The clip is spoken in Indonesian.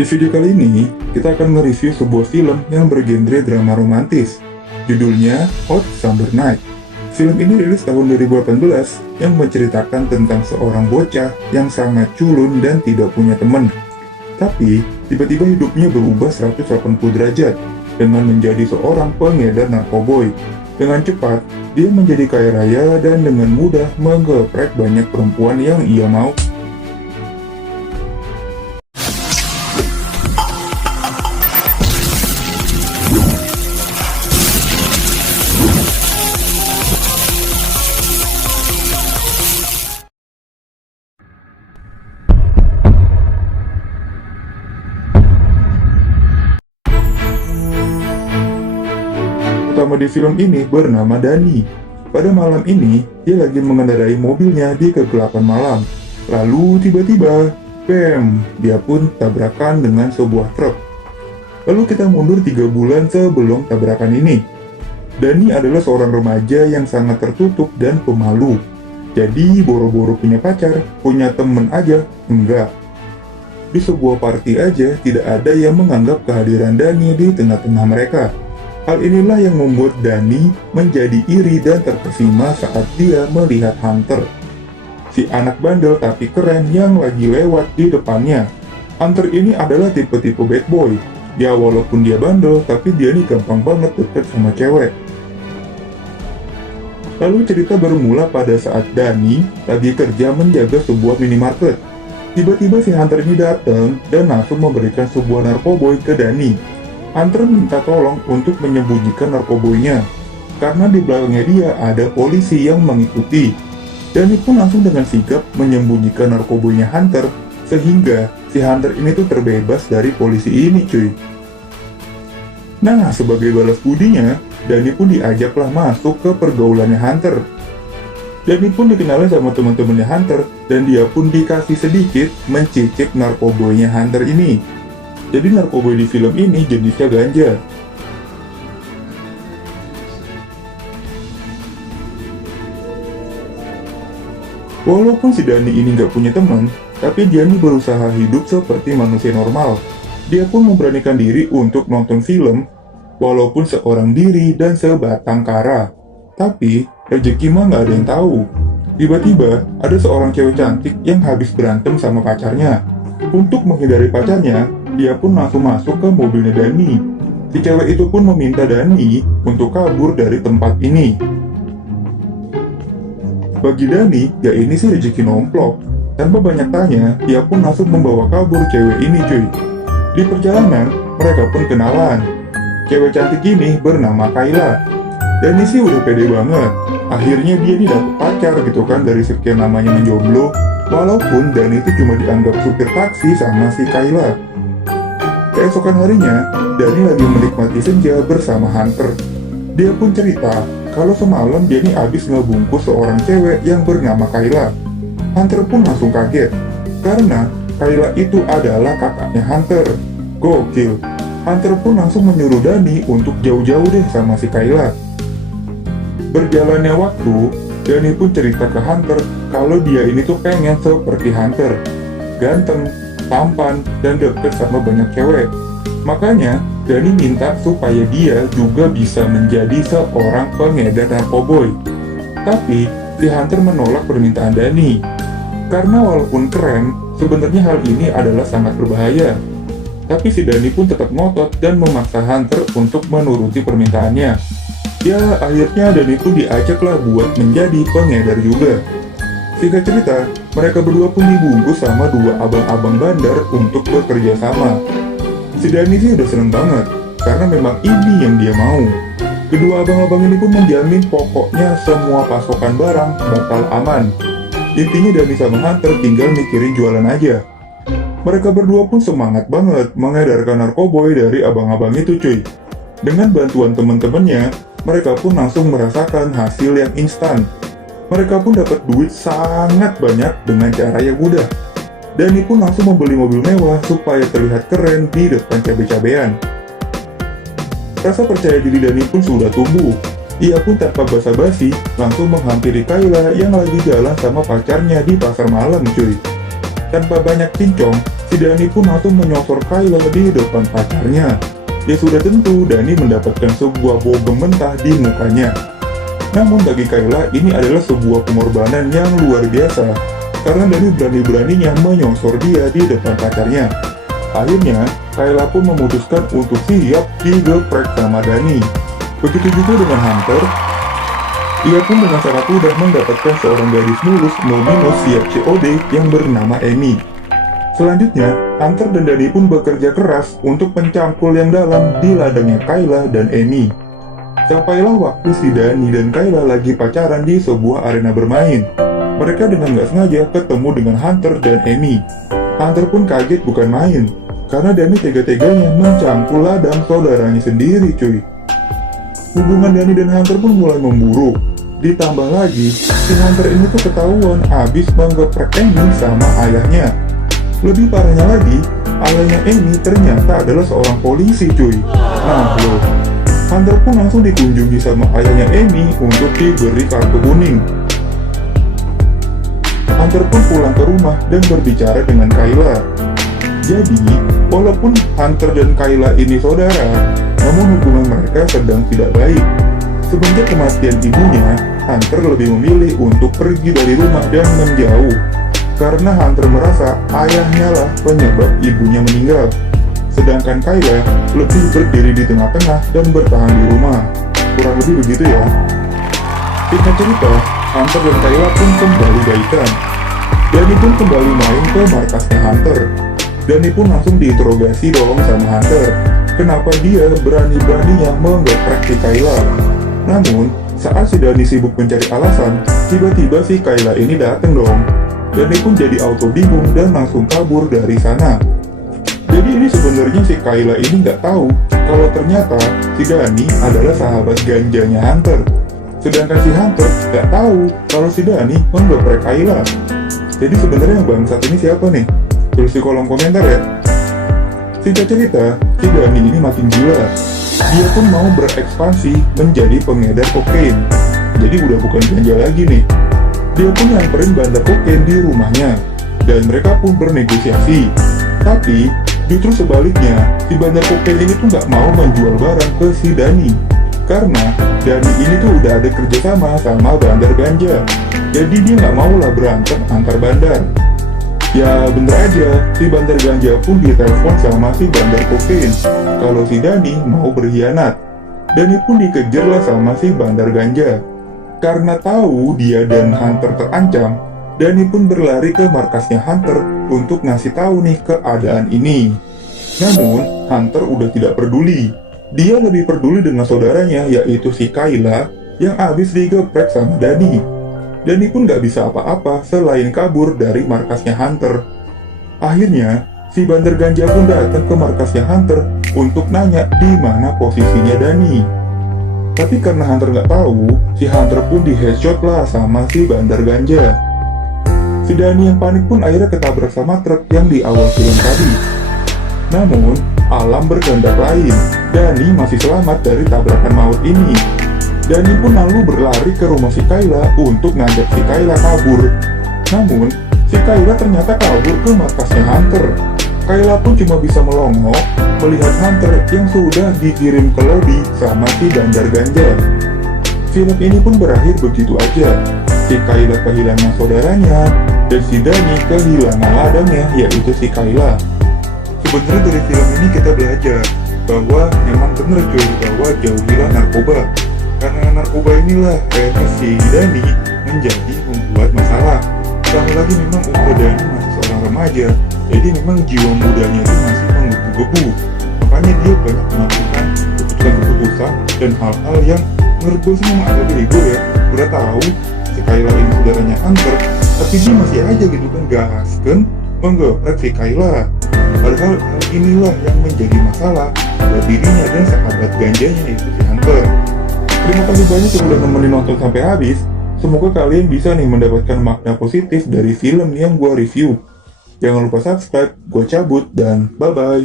Di video kali ini, kita akan nge-review sebuah film yang bergenre drama romantis. Judulnya Hot Summer Night. Film ini rilis tahun 2018 yang menceritakan tentang seorang bocah yang sangat culun dan tidak punya teman. Tapi, tiba-tiba hidupnya berubah 180 derajat dengan menjadi seorang pengedar narkoboy. Dengan cepat, dia menjadi kaya raya dan dengan mudah menggeprek banyak perempuan yang ia mau. Utama di film ini bernama Dani. Pada malam ini, dia lagi mengendarai mobilnya di kegelapan malam. Lalu tiba-tiba, bam, dia pun tabrakan dengan sebuah truk. Lalu kita mundur 3 bulan sebelum tabrakan ini. Dani adalah seorang remaja yang sangat tertutup dan pemalu. Jadi boro-boro punya pacar, punya temen aja, enggak. Di sebuah party aja tidak ada yang menganggap kehadiran Dani di tengah-tengah mereka. Hal inilah yang membuat Dani menjadi iri dan terkesima saat dia melihat Hunter, si anak bandel tapi keren yang lagi lewat di depannya. Hunter ini adalah tipe-tipe bad boy. Ya walaupun dia bandel, tapi dia nih gampang banget deket sama cewek. Lalu cerita bermula pada saat Dani lagi kerja menjaga sebuah minimarket. Tiba-tiba si Hunter ini datang dan langsung memberikan sebuah narkoboy ke Dani. Hunter minta tolong untuk menyembunyikan narkoboynya, karena di belakangnya dia ada polisi yang mengikuti. Dani pun langsung dengan sigap menyembunyikan narkoboynya Hunter, sehingga si Hunter ini tuh terbebas dari polisi ini cuy. Nah, sebagai balas budinya, Dani pun diajaklah masuk ke pergaulannya Hunter. Dani pun dikenalin sama teman-temannya Hunter, dan dia pun dikasih sedikit mencicip narkoboynya Hunter ini. Jadi narkoboy di film ini jenisnya ganja. Walaupun si Dani ini nggak punya teman, tapi dia ini berusaha hidup seperti manusia normal. Dia pun memberanikan diri untuk nonton film, walaupun seorang diri dan sebatang kara. Tapi, rezeki mah nggak ada yang tahu. Tiba-tiba, ada seorang cewek cantik yang habis berantem sama pacarnya. Untuk menghindari pacarnya, dia pun langsung masuk ke mobilnya Dani. Si cewek itu pun meminta Dani untuk kabur dari tempat ini. Bagi Dani, ya ini sih rezeki nomplok. Tanpa banyak tanya, dia pun langsung membawa kabur cewek ini cuy. Di perjalanan, mereka pun kenalan. Cewek cantik ini bernama Kayla. Dani sih udah pede banget. Akhirnya dia nih dapet pacar gitu kan dari sekian namanya menjomblo. Walaupun Dani itu cuma dianggap supir taksi sama si Kayla. Keesokan harinya, Dani lagi menikmati senja bersama Hunter. Dia pun cerita kalau semalam dia nih abis ngebungkus seorang cewek yang bernama Kayla. Hunter pun langsung kaget, karena Kayla itu adalah kakaknya Hunter. Gokil. Hunter pun langsung menyuruh Dani untuk jauh-jauh deh sama si Kayla. Berjalannya waktu, Dani pun cerita ke Hunter kalau dia ini tuh pengen seperti Hunter. Ganteng, tampan, dan deket sama banyak cewek. Makanya, Dani minta supaya dia juga bisa menjadi seorang pengedar narkoboy. Tapi, si Hunter menolak permintaan Dani. Karena walaupun keren, sebenarnya hal ini adalah sangat berbahaya. Tapi si Dani pun tetap ngotot dan memaksa Hunter untuk menuruti permintaannya. Ya, akhirnya Dani pun diajaklah buat menjadi pengedar juga. Singkat cerita, mereka berdua pun dibungkus sama 2 abang-abang bandar untuk bekerja sama. Si Dani sih udah seneng banget, karena memang ini yang dia mau. Kedua abang-abang ini pun menjamin pokoknya semua pasokan barang bakal aman. Intinya Dani sama Hunter tinggal mikirin jualan aja. Mereka berdua pun semangat banget mengedarkan narkoboy dari abang-abang itu cuy. Dengan bantuan teman-temannya, mereka pun langsung merasakan hasil yang instan. Mereka pun dapat duit sangat banyak dengan cara yang mudah. Dani pun langsung membeli mobil mewah supaya terlihat keren di depan cabe-cabean. Rasa percaya diri Dani pun sudah tumbuh. Ia pun tanpa basa-basi langsung menghampiri Kayla yang lagi jalan sama pacarnya di pasar malam cuy. Tanpa banyak cincong, si Dani pun langsung menyosor Kayla di depan pacarnya. Ya sudah tentu Dani mendapatkan sebuah bogem mentah di mukanya. Namun bagi Kayla ini adalah sebuah pengorbanan yang luar biasa, karena Dani berani-beraninya menyosor dia di depan pacarnya. Akhirnya, Kayla pun memutuskan untuk siap digeprek sama Dani. Begitu juga dengan Hunter, ia pun dengan sangat mudah mendapatkan seorang gadis mulus no minus siap COD yang bernama Amy. Selanjutnya, Hunter dan Dani pun bekerja keras untuk mencangkul yang dalam di ladangnya Kayla dan Amy. Sampailah waktu si Dani dan Kayla lagi pacaran di sebuah arena bermain. Mereka dengan gak sengaja ketemu dengan Hunter dan Amy. Hunter pun kaget bukan main, karena Dani tega-teganya mencangkul ladang saudaranya sendiri cuy. Hubungan Dani dan Hunter pun mulai memburuk. Ditambah lagi, si Hunter ini tuh ketahuan habis menggeprek Amy sama ayahnya. Lebih parahnya lagi, ayahnya Amy ternyata adalah seorang polisi cuy. Nah loh, Hunter pun langsung dikunjungi sama ayahnya Amy untuk diberi kartu kuning. Hunter pun pulang ke rumah dan berbicara dengan Kayla. Jadi, walaupun Hunter dan Kayla ini saudara, namun hubungan mereka sedang tidak baik. Semenjak kematian ibunya, Hunter lebih memilih untuk pergi dari rumah dan menjauh. Karena Hunter merasa ayahnya lah penyebab ibunya meninggal. Sedangkan Kayla lebih berdiri di tengah-tengah dan bertahan di rumah. Kurang lebih begitu ya. Singkat cerita, Hunter dan Kayla pun kembali baikan. Dani pun kembali main ke markasnya Hunter. Dani pun langsung diinterogasi dong sama Hunter. Kenapa dia berani-beraninya menggeprek si Kayla? Namun, saat si Dani sibuk mencari alasan, tiba-tiba si Kayla ini dateng dong. Dani pun jadi auto bingung dan langsung kabur dari sana. Jadi ini sebenarnya si Kayla ini nggak tahu kalau ternyata si Dani adalah sahabat ganjanya Hunter. Sedangkan si Hunter nggak tahu kalau si Dani menggeprek Kayla. Jadi sebenarnya yang bangsat ini siapa nih? Tulis di kolom komentar ya. Singkat cerita, si Dani ini makin gila. Dia pun mau berekspansi menjadi pengedar kokain. Jadi udah bukan ganja lagi nih. Dia pun nyamperin bandar kokain di rumahnya. Dan mereka pun bernegosiasi. Tapi, justru sebaliknya, si bandar kokain ini tuh nggak mau menjual barang ke si Dani. Karena Dani ini tuh udah ada kerjasama sama bandar ganja. Jadi dia nggak mau lah berantem antar bandar. Ya bener aja, si bandar ganja pun ditelepon sama si bandar kokain kalau si Dani mau berkhianat. Dani pun dikejar lah sama si bandar ganja. Karena tahu dia dan Hunter terancam, Dani pun berlari ke markasnya Hunter untuk ngasih tahu nih keadaan ini. Namun, Hunter udah tidak peduli. Dia lebih peduli dengan saudaranya, yaitu si Kayla yang habis digeprek sama Dani. Dani pun gak bisa apa-apa selain kabur dari markasnya Hunter. Akhirnya, si bandar ganja pun datang ke markasnya Hunter untuk nanya di mana posisinya Dani. Tapi karena Hunter gak tahu, si Hunter pun di headshot lah sama si bandar ganja. Si Dani yang panik pun akhirnya ketabrak sama truk yang di awal film tadi. Namun, alam berkehendak lain. Dani masih selamat dari tabrakan maut ini. Dani pun lalu berlari ke rumah si Kayla untuk ngajak si Kayla kabur. Namun, si Kayla ternyata kabur ke markasnya Hunter. Kayla pun cuma bisa melongo melihat Hunter yang sudah dikirim ke lobby sama si bandar ganja. Film ini pun berakhir begitu aja. Si Kayla kehilangan saudaranya, dan si Dani kehilangan ladangnya, yaitu si Kayla. Sebenarnya dari film ini kita belajar bahwa memang bener cuy, bahwa jauhilah narkoba. Karena narkoba inilah akhirnya si Dani menjadi membuat masalah. Tambah lagi memang umur Dani masih seorang remaja, jadi memang jiwa mudanya itu masih menggebu-gebu. Makanya dia banyak melakukan keputusan-keputusan dan hal-hal yang menurut gue sih memang agak bego ya. Udah tahu si Kayla ini saudaranya Hunter, tapi dia masih aja gitu kan gasken menggeprek si Kayla. Padahal hal inilah yang menjadi masalah buat dirinya dan sahabat ganjanya, yaitu si Hunter. Terima kasih banyak yang udah nemenin nonton sampai habis. Semoga kalian bisa nih mendapatkan makna positif dari film yang gue review. Jangan lupa subscribe, gue cabut, dan bye-bye.